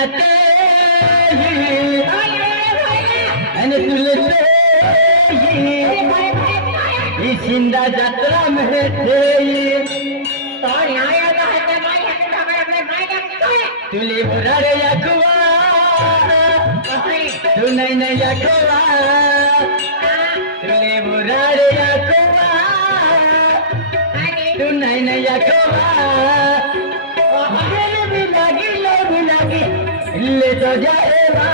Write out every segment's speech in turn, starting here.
जाते आणि तुले शिंदा जत्रा में तुले बुरारे याकुआ तू नहीं याकुआ तुले बुरारे याकुआ तू नहीं याकुआ भी लागी ले तो जाएगा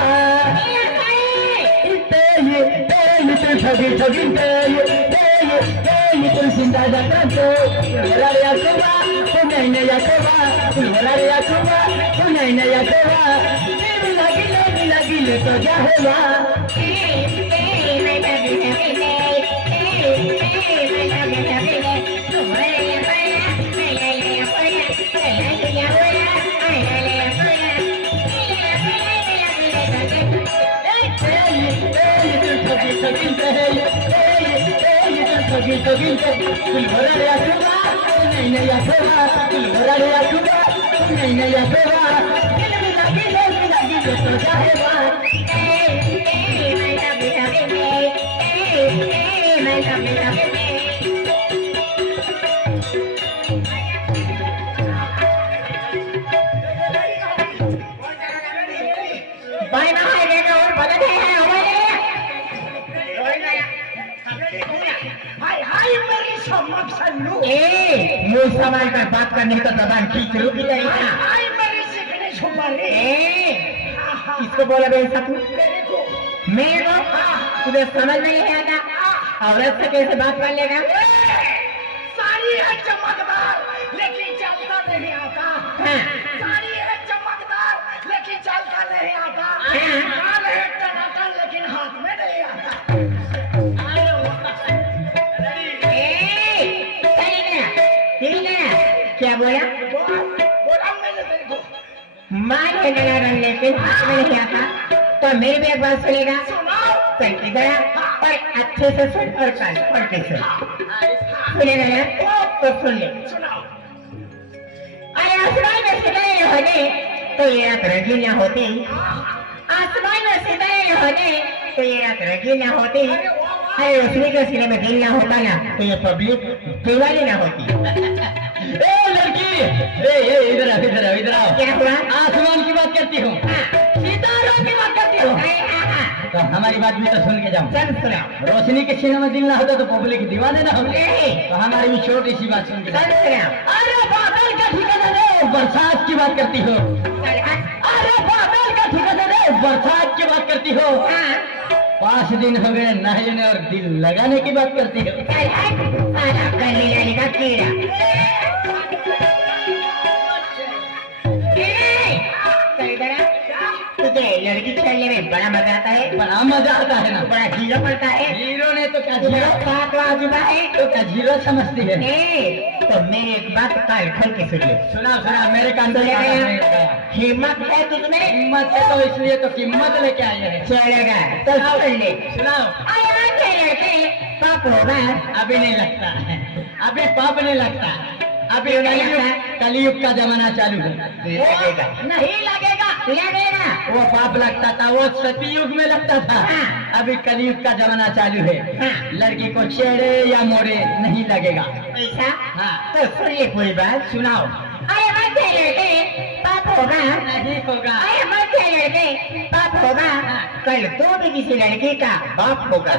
ठगी तुम जिंदा जाता तो बुरारे याकुआ तू नहीं याकुआ तू बुरारे याकुआ तू नहीं याकुआ लगी ले तो जाएगा मुंह संभाल कर बात करने का जबान ठीक रुकी जाएगा। किसको बोला बेटा तू? मेरे को तुझे समझ नहीं आता औरत से कैसे बात कर लेगा? सारी है चमकदार लेकिन चलता नहीं आता। सारी है चमकदार लेकिन चलता नहीं आता। माल है टनाटन लेकिन हाथ में नहीं आता। क्या बोला? बोला मैंने तेरे को। माल है टनाटन लेकिन हाथ में नहीं आता। तो मेरी भी एक बात सुनेगा? सुनाओ। चल इधर और अच्छे से सुन और कान और कैसे सुनेगा ना? तो सुन ले। सुनाओ। अरे आसमान में सितारे न होने तो ये रात रंगीन न होती। आसमान में सितारे न होने तो ये रात रंगीन न होती। अरे रोशनी के सीने में दिल न होता ना तो ये पब्लिक दीवानी न होती। ए लड़की, इधर आओ। क्या हुआ? आसमान की बात करती हूँ, सितारों की बात करती हूँ। तो हमारी बात भी तो सुन के जाओ। चल सुना। रोशनी के सीने में दिल ना होता तो पब्लिक दीवाने ना होते। तो हमारी भी छोटी सी बात सुन के जाओ। अरे बादल का ठिकाना दे, बरसात की बात करती हो। अरे बादल का ठिकाना दे, बरसात की बात करती हो। 5 दिन हो गए नहाने और दिल लगाने की बात करती हो। तुझे लड़की खेलने में बड़ा मजा आता है? बड़ा मजा आता है ना। बड़ा हीरो पड़ता है। हीरो ने तो क्या हीरो बात वाजुबा है तो क्या हीरो समझती है? तो मेरी एक बात कान खोल के सुन ले। सुना मेरे कान में हिम्मत है तुझमें? हिम्मत है तो इसलिए तो कीमत लेके आई है। चलेगा तो सुन ले। सुनाओ। लड़के पाप होगा? अभी नहीं लगता है, अभी पाप नहीं लगता। अभी कलयुग का जमाना चालू है। लगेगा नहीं लगेगा वो पाप लगता था, वो सतयुग में लगता था। अभी कलयुग का जमाना चालू है। लड़की को छेड़े या मोड़े नहीं लगेगा। ऐसा? हाँ। तो सुनिए पूरी बात। सुनाओ। अरे मत लड़के पाप होगा? नहीं होगा। अरे मत लड़के पाप होगा? कल तो भी किसी लड़की का बाप होगा।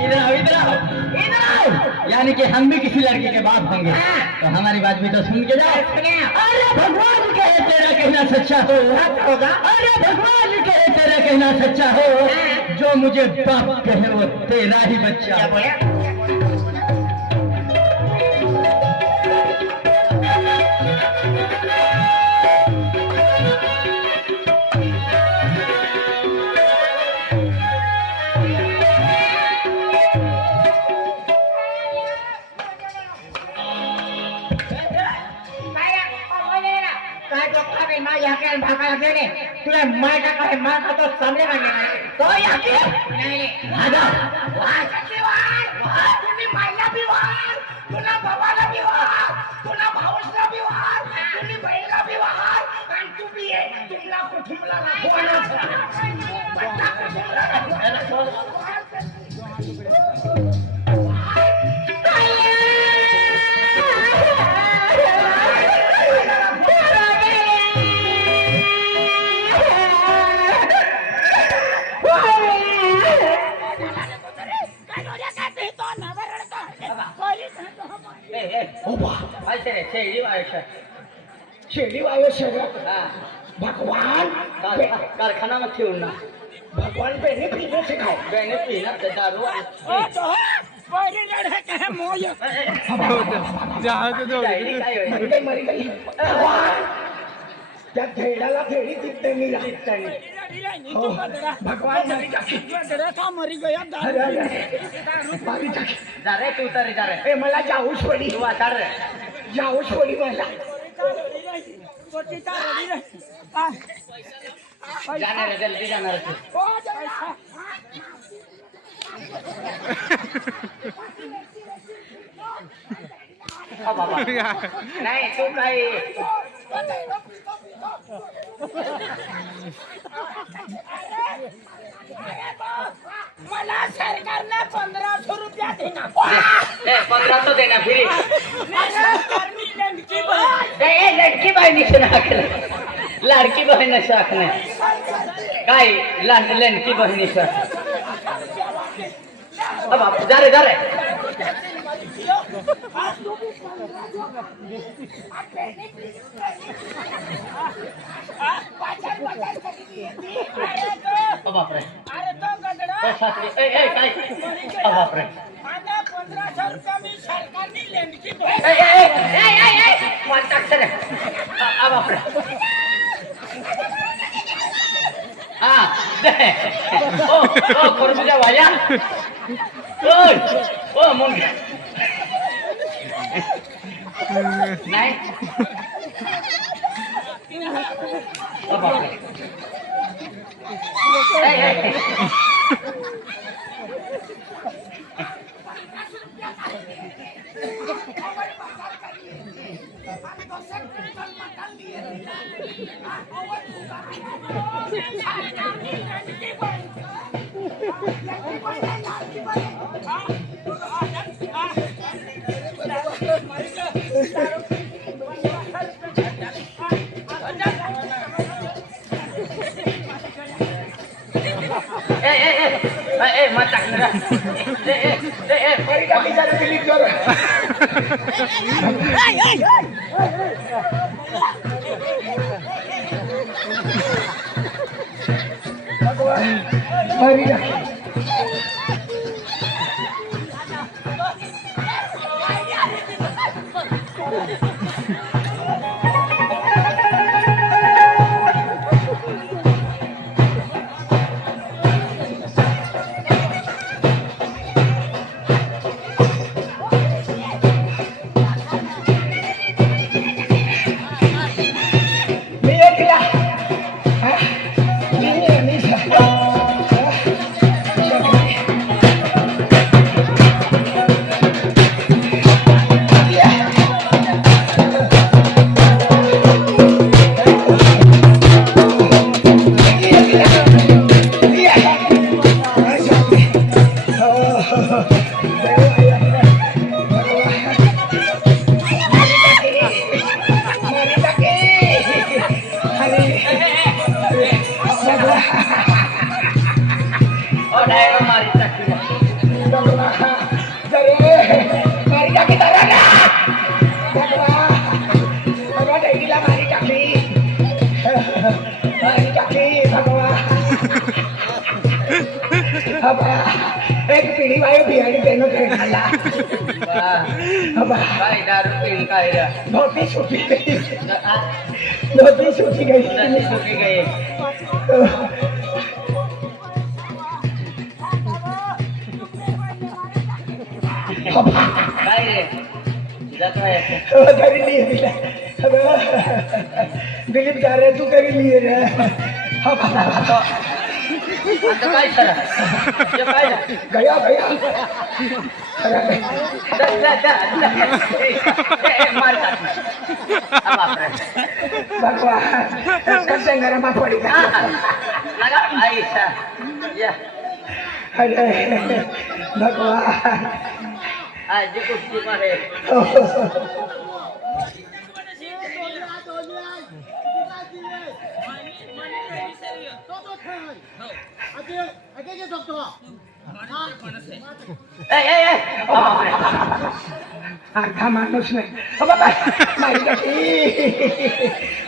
इधर आओ। यानी कि हम भी किसी लड़के के बाप होंगे। तो हमारी बात भी तो सुन के जाओ। अरे भगवान कहे तेरा कहना सच्चा हो। अरे भगवान कहे तेरा कहना सच्चा हो। जो मुझे बाप कहे वो तेरा ही बच्चा। तुला मार टाका है, मार खातो सामने मारने तो याकी नाही भागा तुम्ही मायला बी वार, तुला बाबाला बी वार, तुला भाऊसला बी वार, तुम्ही बहिणीला बी वार आणि तू बी ये ओबा ऐसे रे शेळी आयुष्य शेडी वायो शरद हा भगवान कारखाना में ठेवून ना भगवान पहले पीने से खाओ बहने पीना दारू मरी गई भगवान त्या थेडाला थेडी दिसते मी भगवान मरी गया मारी टाकी जा रे तू तरी जा रे ए मला जाऊच पडी तू वाचार रे जाऊच पडी मला जाणार रे जल्दी जाणार तू बाबा नाही तू काय मला सरकारने 1500 रुपया देना 1500 देना फिरी लडकी बहिणीचं नाकलं लाडकी बहिणीचं आखणे काय लडकी बहिणीचं बाबा जा रे बापरे काय बापरे 1500 रुपया मी सरकारने लेंडकी बापरे हा ओ खरबुजा वाया ओ मुंडे नाही बापरे मत एक पिढी वायो बिहारी तेनो खेळाला काय दारू पिऊन काय रे धोती सुटी गई धोती सुटी गई सुखी गई काय रे जातो आहे करी लिए दिलीप जा रहे तू करी लिए रे आता काय करा काय गया गया भगवान कसं गरमा पडी लगा आईसा या अरे भगवान आज कुस्ती मारे ए अर्धा माणूस नाही अ बाबा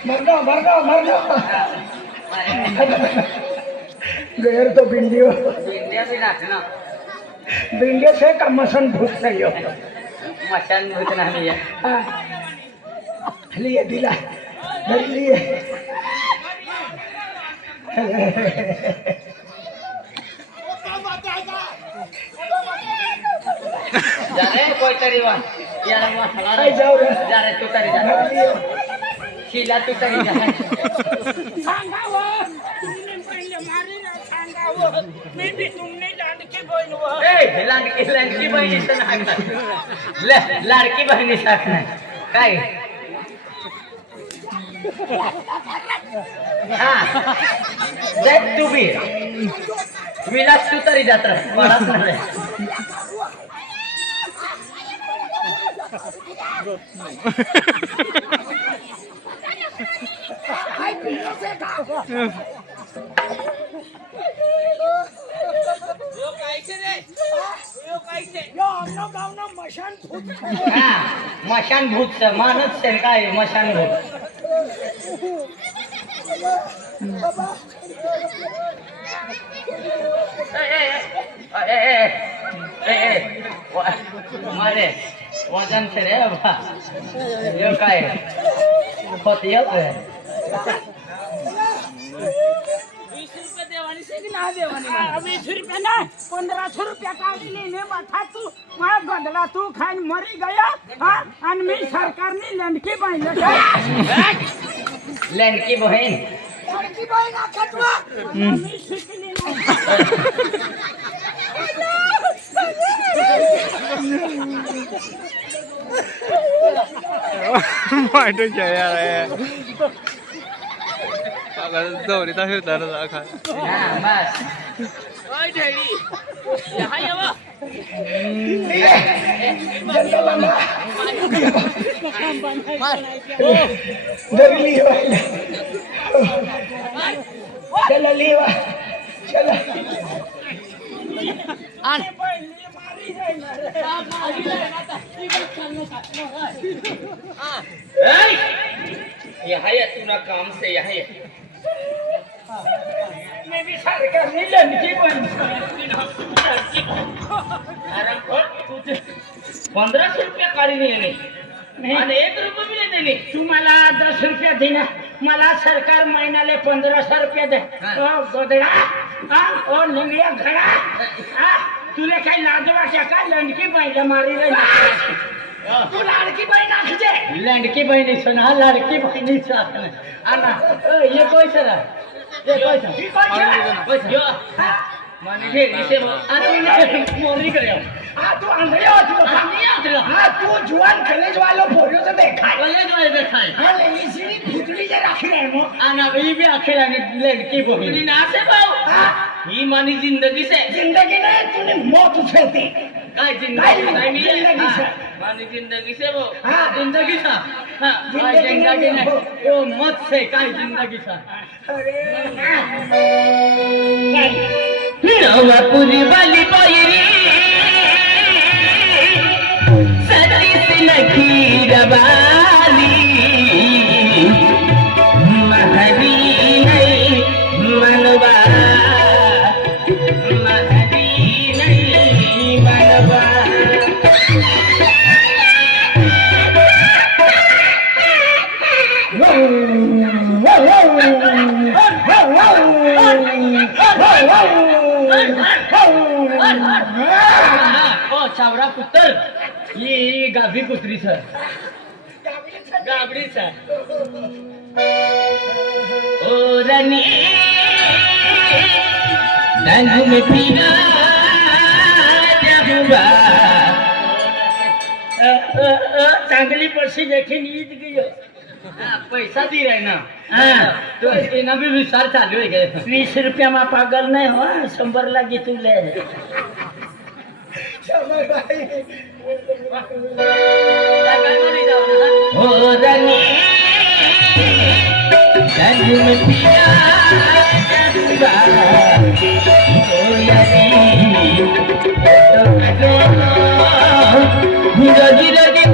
मर गैर तो भिंडियो भिंडियो से का मसन भूत सही हो मशान भूत नाही लिए दिला धर लिए जा रे कोई तरी वा याला मसाला काय जाऊ रे जा रे तू तरी जा धर लिए शिला तू तरी जा सांगावं तुम्ही पहिले मारीला सांगावं मी बी तुमने लाडकी बहीण व ए लाडकी बहिणीचं नाही लाडकी बहिणी साथ नाही काय हा जाय तू बी विलास तू तरी जात राह मला सांगले मशान भूत मानच काय मशान भूत मारे वजन से रे बा यो काय होती है 20 रुपये नाही 1500 रुपये काढले ने माथा तू मला गदला तू खाईन मरी गया हा आणि मी सरकारने लंडकी बांधलं लंडकी बहीण लंडकी बाई ना खतवा मी शिकली नाही माहिती क्या यार है अगर दौरी तर फिरताना जा खा हां बस ओय ढेडी यहाँ ये वो धर लिए चला लिए चला आण यहाँ ये तू ना काम से यहाँ ये मैं भी सरकारने लंडकी बांधली 1500 रुपया काढी नाही आणि 1 रुपया बी नाही दिली तुम्हाला 10 रुपये देना मला सरकार महिन्याला 1500 रुपये दे ओ गोदडा हा ओ लिंगड्या घडा हा तुला काही लाज वाटते का लंडकी बाईला मारी तू लाडकी बाई नाखजे लंडकी बहिणी सुना लाडकी बहिणी आना ये पैसा ना ये पैसा ही कोण यो माने हे इसे आता मोरी करे हाँ तू अंधे हो तू हाँ तू जुआन कॉलेज वालों फोटो से देखा है कॉलेज में देखा है हाँ इसी भूतली जे रखी रहे मो आना ये भी आखिर आने लड़की बहिणी ना से भाऊ हाँ ही मानी जिंदगी से जिंदगी नहीं तूने मौत उछलती काय जिंदगी जिंदगी से मानी जिंदगी से वो हाँ जिंदगी सा हाँ जिंदगी नहीं वो मौत से काय जिंदगी सा नवापुरी वाली बोयरी सतीश नखीर वाली महरी नहीं मनवा महरी नहीं मनवा ओ चावरा पुत्र ये गाभी कुत्री सर गाबडी सर ओ रनी रंग में पीना जहुआ चांगली पर्सी देखील ईद गयो पैसा दी रहे ना हाँ तो इना भी विचार चालू है क्या 20 रुपया में पागल नहीं हो 100 लगी तू ले हो रनी रंग में पीना जहुआ ओ यरी तो रजी रजी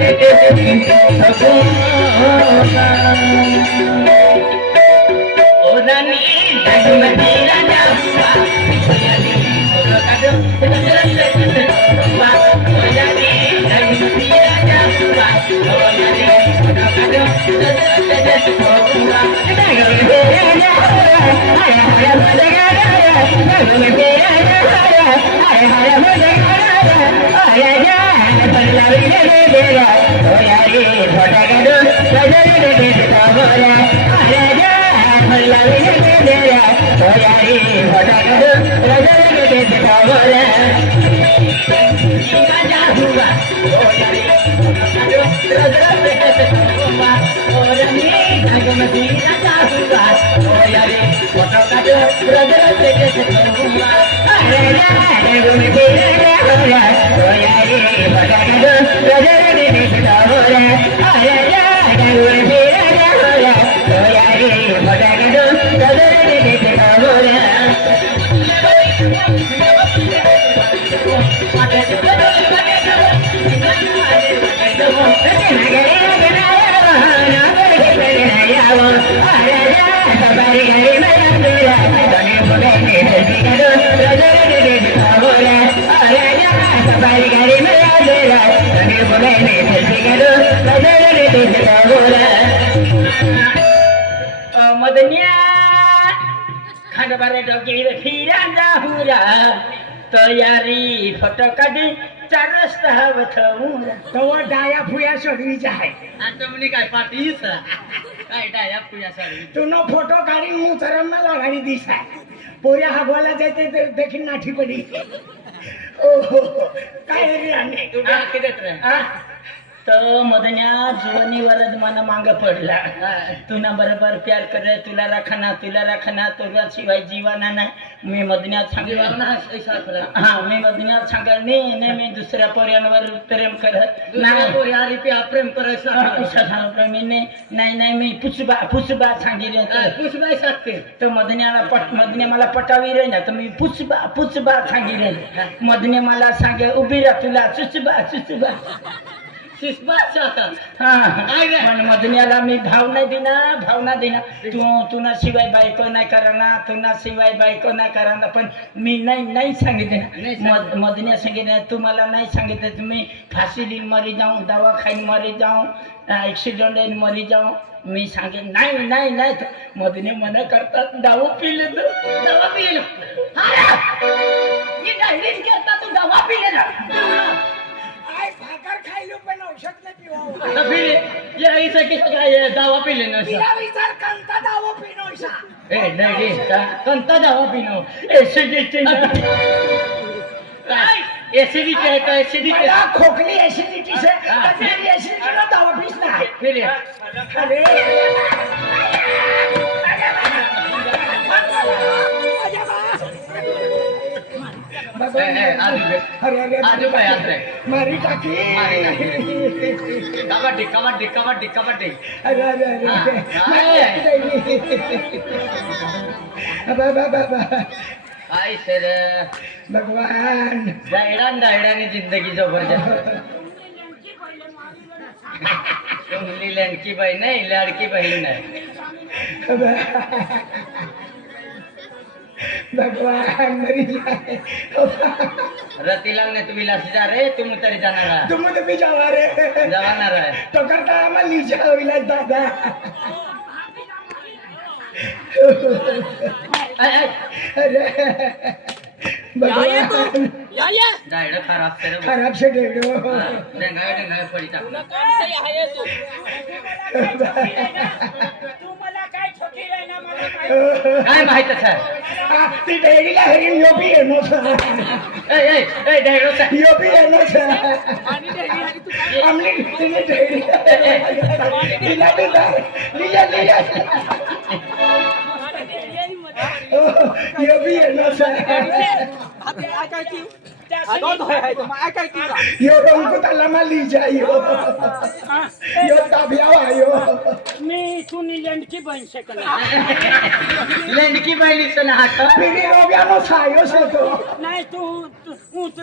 मदन्या खांडबारे डोकीर फिरांदा हुरा तयारी फोटो काढी चार रस्ता हवथमुरा तवर डाया फुया सोडवीचा आहे आता म्हणे काय पाठीस काय डाया पुया साडी तू नो फोटो काढीन मु तरम लागाडी दिसाय पोऱ्या हगवाला जाते तर देखील नाठी पडी ओहो काय रे आणि तू डाळ किदेत रे तर मदन्या जुवनीवरच मन मांग पडला तुला बरोबर प्यार करे तुला राखना तुला शिवाय जीवाना नाही मी मदन्यात सांगेल हा मी मदन्यात सांगेल नाही मी दुसऱ्या पोऱ्यांवर प्रेम करत नाही यारी पे प्रेम करायचं मी नाही मी पुसबा सांगेल पुष्पाई सांगते तर मदन्या मला पटावी रे ना तर मी पुसबा सांगेल मदने मला सांगे उभी राह तुला चुचबा पण मदन्याला मी भावना देना तुना शिवाय बायको नाही कराना पण मी नाही सांगितलं मदन्या सांगितलं तुम्हाला नाही सांगितलं तुम्ही फाशी देऊन मरी जाऊ दवाखाने मरी जाऊ ऍक्सिडेंट मरी जाऊ मी सांगेन नाही मदने मना करतात दारू पिले तू दवा पिले ना आय भाकर खायलो पण औषध नाही पिवावं आता फिर ये ऐसा किसका काय दावा पिले ना तिला विचार कंता दावा पिनोयसा ए नाही कोणता दावा पिनो एसिडिटी एसिडिटी आहे का एसिडिटी मला खोकली ऍसिडिटी से कधी ऍसिडिटी ना दावा पिस नाही फिर अरे आज काय यात्रा मारी टाकी कबड्डी काय सर भगवान दायडाने जिंदगी जबरदस्त तुमली लड़की बहन नहीं लड़की बहन है भगवान मरी जाए रतीलाल ने तुम्ही लासी जा रहे तुम उतरी जाणार आहे तुम तो भी जावा रे जाणार आहे तो करता आम्हाला लीजा विलास दादा भगवान दायडा खराब सर खराब से डेडो डेंगाय पडी टाकला तू मला काय ठोकी रे ना मला काय माहित सर ती डेडीला हरी यो भी येनो ए डायडो सर यो भी येनो आमने तिने डेडी तिला लिया यो भी येनो यो रंग ताला माली जायो यो ताबियावा यो मी तुनी लंडकी बन शकत लंडकी बाईली सना हात फिरी रोबियानो सायो से तो नाही तू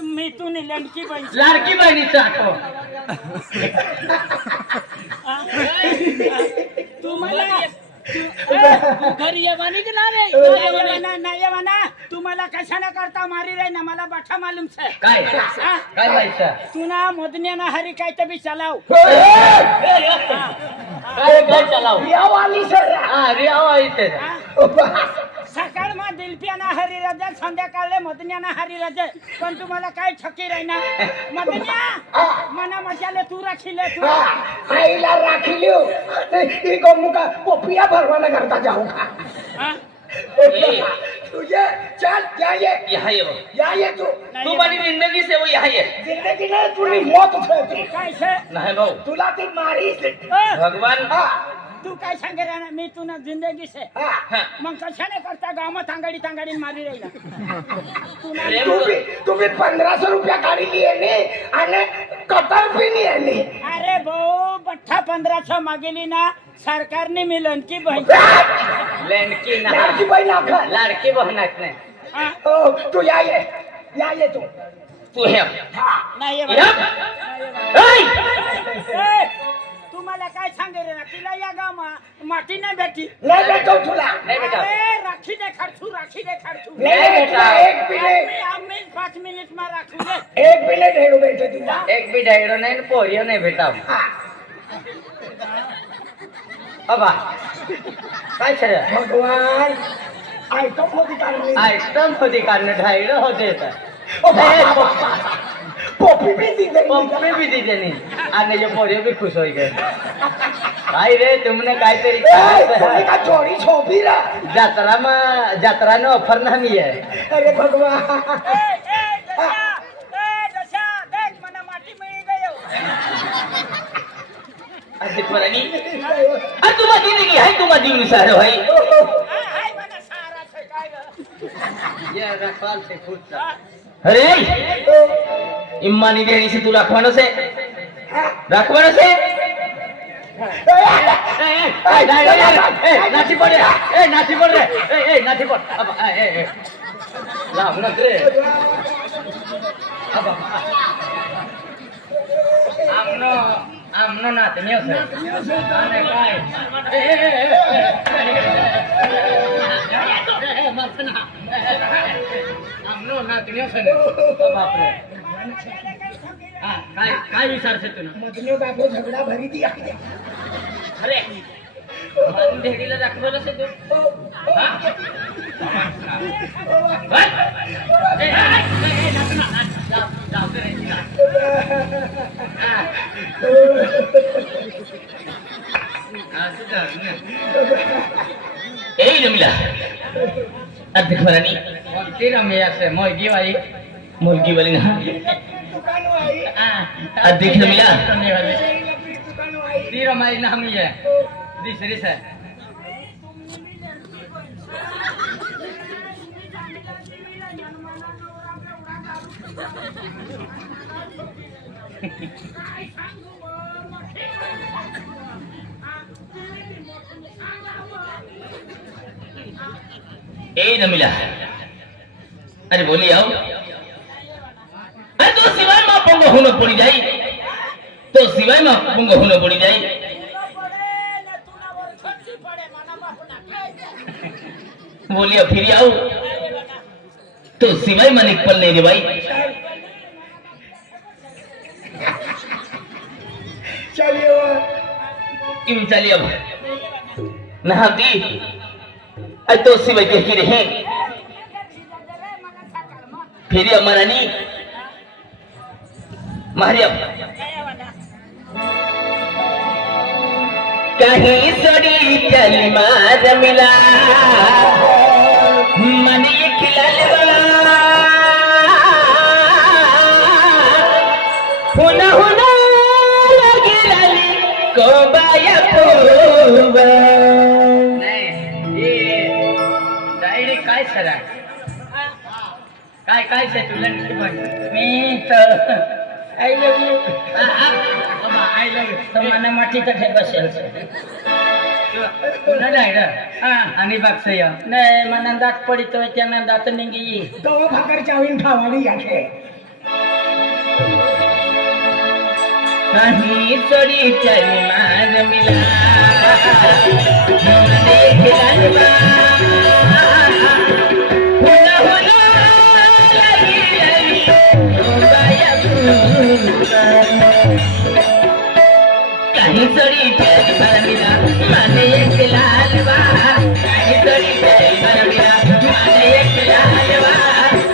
मी तुनी लंडकी बन लाडकी बहिणीचा हात तुम्हाला घरी येवानी की ना रे नाही येवाना तुम्हाला कशाने करता मारी रे ना मला बाठा मालूम छे काय हाँ? काय माहिती तू ना मोदनिया ना हरी काय तभी चलाव काय चलाव वाली सर हा रिया इथे सकाळ मा दिलपिया ना हरी रजे संध्याकाळले मोदनिया ना हरी रजे पण तुम्हाला काय छकी रे ना मोदनिया मना मजाले तू राखीले तू आईला राखी लियो इको मुका पोपिया भरवाना करता जाऊंगा हाँ? तुझे चल जाइए यहाँ ये यहाँ ये तू बड़ी जिंदगी से वो यहाँ ये जिंदगी ने तुझी मौत ठेवती कैसे नाही भाऊ तुला ती मारी भगवान तू काय सांगे रे ना मी तुला जिंदगी से मग कशाने करता गावात तांगडी मारी राहिला तुम्ही 1500 रुपया गाडी लिए ने आणि कटर भी नहीं है नी अरे भाऊ बठ्ठा 1500 मागेली ना सरकारने मी लंकी बहीण लड़की ना लाडकी बहीण आखा लड़की बहनक नाही हाँ? तू या ये तू है नाही ये या? ए, तुम्हाला काय सांगे रे ना तिला या गावा माटी नाही भेटी नहीं बेटो तुला नाही बेटा अरे राखी दे खर्चू नहीं बेटा एक मिनिट आम्ही 5 मिनिट मा राखू दे एक मिनिट हेडो बेटे तुला एक भी डायरो नाही पोरियो नाही भेटा अबा काय छे भगवान आयटम होती काढली आइटम होती काढणं ढायरो होते पोपी भी दी गई पप्पी भी दी देनी आणि जो पोरियो भी खुश हो गए काय रे तुमने काहीतरी तुम्ही का चोरी छोपी रा जत्रा न ऑफर नाही आहे अरे भगवान दशा देख मना माटी मिळी गयो अरे परानी अरे तुम्हा दीदी की है तुम्हा दीदी सारे भाई हाय मना सारा छे काय ग ये रखवाल से खुद अरे इम्मानी देणी से तू राखवानो से नाची पड़े नाची पड़ रे नाची पड़ अब लाभ न रे अब आमनो नाच नहीं होता आने काय आमनो नाच नहीं होता बाप रे हां काय विचार से तुला मधने बापो झगडा भरी दिया अरे मान ढेडीला दाखवलं से तू हां जाऊ दे ए रमिला अध्यक्ष महारानी कोणती रमिया से मुलगी वाली ना दुकान आई अध्यक्ष रमिला दुकान आई ती रमाई नाम ही है दूसरी से ए नमिला अरे बोली आओ अरे तो सिवाय मां पंग होनो पड़ी जाई तो सिवाय मां पंग होनो पड़ी जाई बोलिए फिर आओ तो सिवाय मन एक पल नहीं रे भाई चलिए क्यों चलिए अब नहाती अरे तो सिवाय कह की रहे फिर अमरानी मारियम कहीं सड़ी चली मार मिला मन ये खिलाल वाला होना होना लगे लाली को बाया पूवा नहीं ये डायरेक्ट काय सरा काय से तुला मी तर I love you I love you तर मना माटी तर ठे बसेल पुन्हा डायरेक्ट आणि बागसय नाही मना दात पडितोय त्याना दात निंगी तो भाकर चावीन खावानी याके कहीं सोरी चली मार मिला देख लालवा हुना हुना लगी लगी बाया कहीं सोरी चली मार मिला माने एक लालवा कहीं सोरी चली मार मिला माने एक लालवा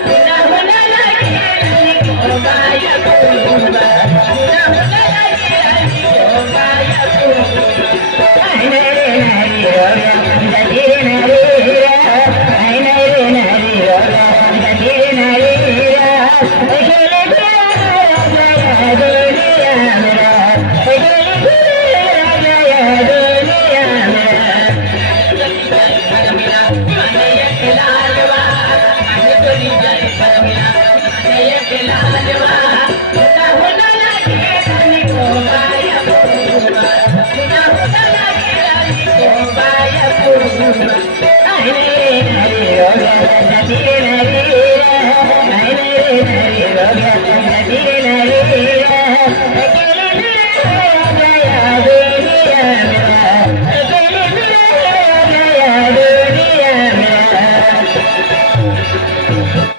हुना हुना लगी लगी बाया हुना हुना Hare Hare